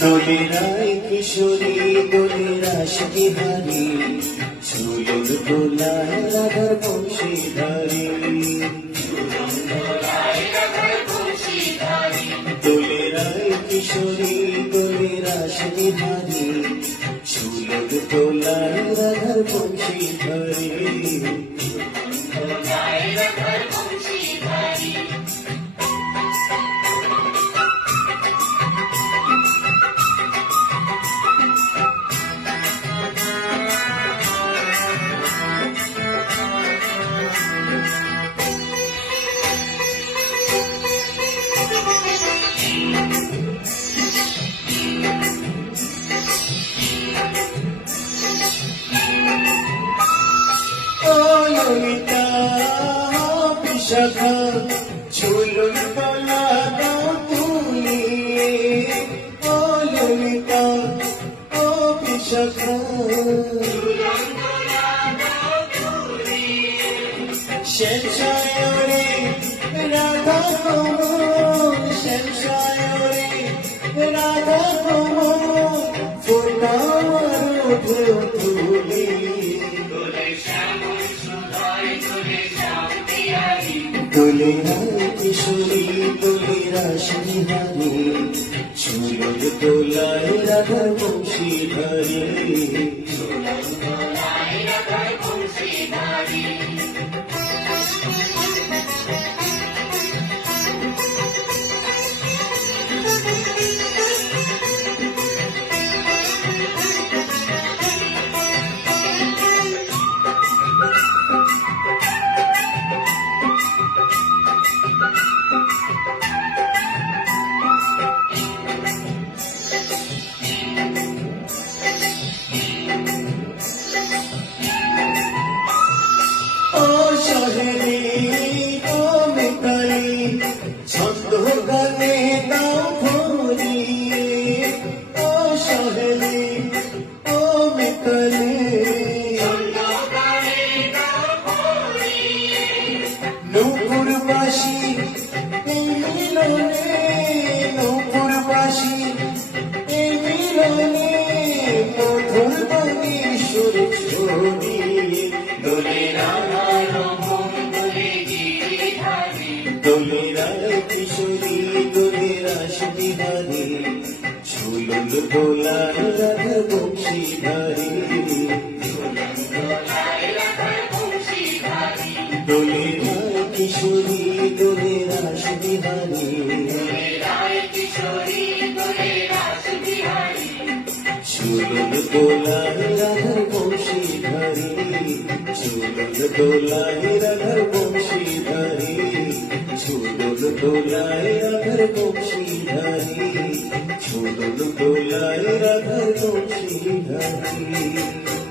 দোলে রায় কিশোরী দোলে রাস বিহারী চুলের দোলায় রাধার বংশীধারী। রাস ধরে সুলভ দোলায় রাধার বংশীধারী দোলায় বিশাখা চুলুর দোলা তুমি। ও ললিতা ও রাধা কমল শ্যামসায়রে রাধা কমল ফোটার তুলি কিশোরী দোলে রাস বিহারী চুলোর দোলায় রাধার বংশীধারী দোলায় ছন্দ গানে দাও ও শহরে ও মেকারি নূপুরবাসী মিলনে নূপুরবাসী মিলনে মধুর বাণী সুর ছড়ি দোলে রাধার দোলায় দোলে রায় কিশোরী দোলে রায় কিশোরী, দোলে রাস বিহারী। ঝুলন দোলায় দোলায় রাধার বংশীধারী ঝুলন দোলায় রাধার বংশীধারী ঝুলন দোলায় রাধার বংশীধারী